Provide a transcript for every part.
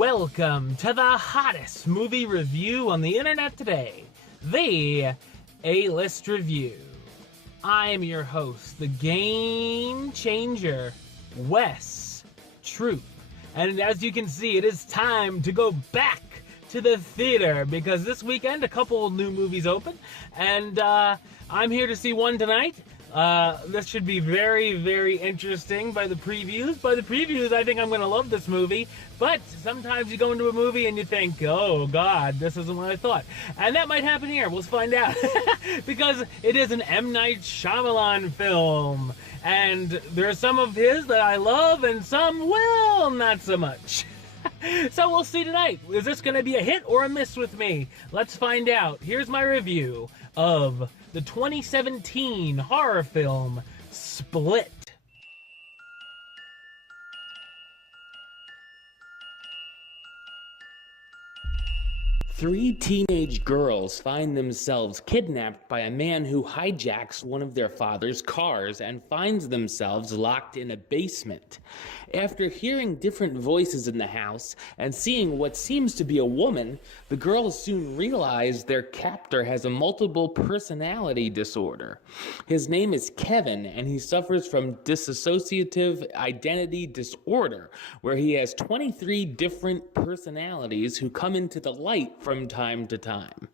Welcome to the hottest movie review on the internet today, the A-List Review. I am your host, the game changer, Wes Troop. And as you can see, it is time to go back to the theater because this weekend a couple new movies open, and I'm here to see one tonight. This should be very, very interesting by the previews. By the previews, I think I'm going to love this movie. But sometimes you go into a movie and you think, oh, God, this isn't what I thought. And that might happen here. We'll find out. Because it is an M. Night Shyamalan film. And there are some of his that I love and some, well, not so much. So we'll see tonight. Is this going to be a hit or a miss with me? Let's find out. Here's my review of the 2017 horror film, Split. Three teenage girls find themselves kidnapped by a man who hijacks one of their father's cars and finds themselves locked in a basement. After hearing different voices in the house and seeing what seems to be a woman, the girls soon realize their captor has a multiple personality disorder. His name is Kevin, and he suffers from dissociative identity disorder, where he has 23 different personalities who come into the light from time to time.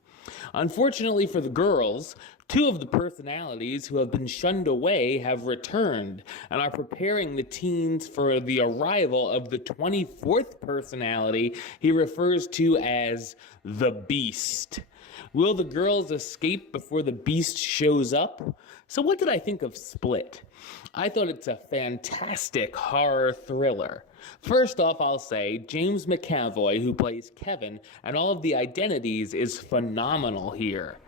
Unfortunately for the girls, two of the personalities who have been shunned away have returned and are preparing the teens for the arrival of the 24th personality he refers to as the Beast. Will the girls escape before the Beast shows up? So what did I think of Split? I thought it's a fantastic horror thriller. First off, I'll say James McAvoy, who plays Kevin, and all of the identities is phenomenal here.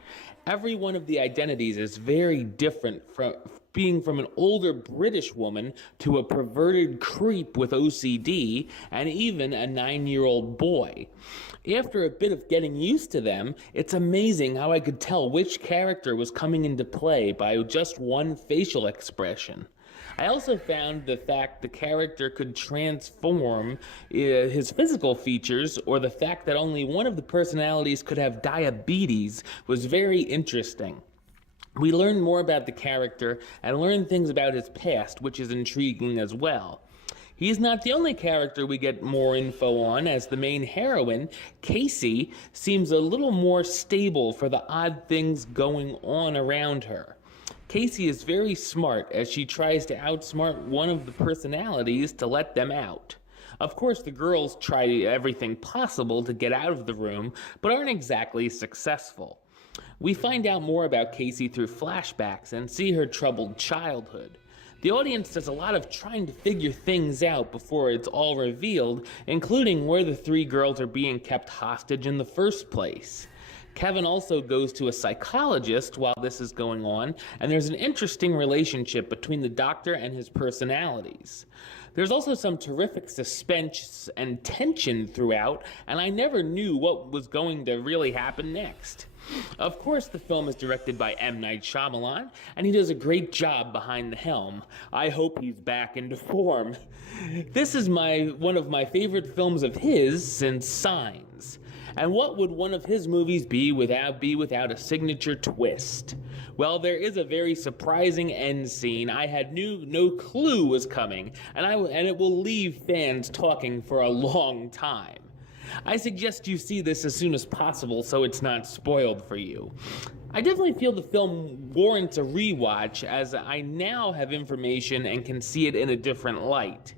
Every one of the identities is very different, from being from an older British woman to a perverted creep with OCD and even a 9-year-old boy. After a bit of getting used to them, it's amazing how I could tell which character was coming into play by just one facial expression. I also found the fact the character could transform his physical features, or the fact that only one of the personalities could have diabetes, was very interesting. We learn more about the character and learn things about his past, which is intriguing as well. He's not the only character we get more info on, as the main heroine, Casey, seems a little more stable for the odd things going on around her. Casey is very smart as she tries to outsmart one of the personalities to let them out. Of course, the girls try everything possible to get out of the room, but aren't exactly successful. We find out more about Casey through flashbacks and see her troubled childhood. The audience does a lot of trying to figure things out before it's all revealed, including where the three girls are being kept hostage in the first place. Kevin also goes to a psychologist while this is going on, and there's an interesting relationship between the doctor and his personalities. There's also some terrific suspense and tension throughout, and I never knew what was going to really happen next. Of course, the film is directed by M. Night Shyamalan, and he does a great job behind the helm. I hope he's back into form. This is one of my favorite films of his since Signs. And what would one of his movies be without a signature twist? Well, there is a very surprising end scene I had no clue was coming, and it will leave fans talking for a long time. I suggest you see this as soon as possible so it's not spoiled for you. I definitely feel the film warrants a rewatch, as I now have information and can see it in a different light.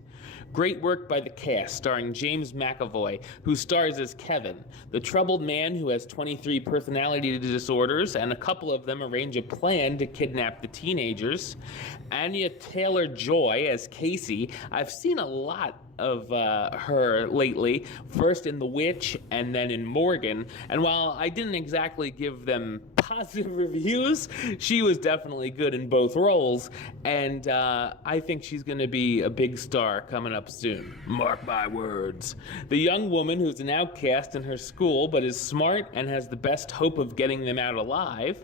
Great work by the cast, starring James McAvoy, who stars as Kevin, the troubled man who has 23 personality disorders, and a couple of them arrange a plan to kidnap the teenagers. Anya-Taylor Joy as Casey. I've seen a lot of her lately, first in The Witch and then in Morgan, and while I didn't exactly give them positive reviews, she was definitely good in both roles, and I think she's going to be a big star coming up soon. Mark my words. The young woman who's an outcast in her school but is smart and has the best hope of getting them out alive.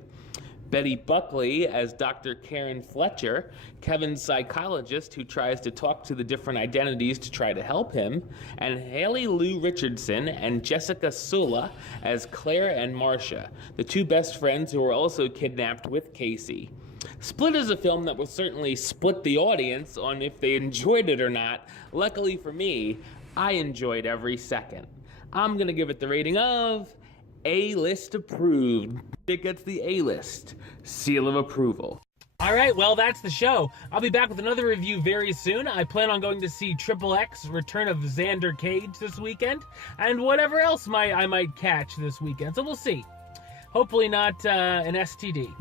Betty Buckley as Dr. Karen Fletcher, Kevin's psychologist who tries to talk to the different identities to try to help him, and Haley Lou Richardson and Jessica Sula as Claire and Marcia, the two best friends who were also kidnapped with Casey. Split is a film that will certainly split the audience on if they enjoyed it or not. Luckily for me, I enjoyed every second. I'm gonna give it the rating of A-list approved. It gets the A-list seal of approval. All right, well, that's the show. I'll be back with another review very soon. I plan on going to see XXX Return of Xander Cage this weekend, and whatever else I might catch this weekend, so we'll see. Hopefully not an STD.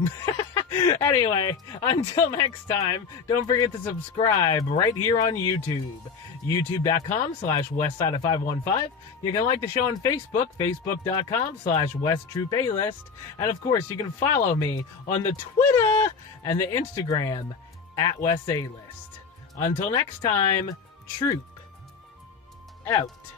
Anyway, until next time, don't forget to subscribe right here on YouTube. YouTube.com/Westside515. You can like the show on Facebook, Facebook.com/WestTroopAlist. And of course, you can follow me on the Twitter and the Instagram @WestAlist. Until next time, Troop out.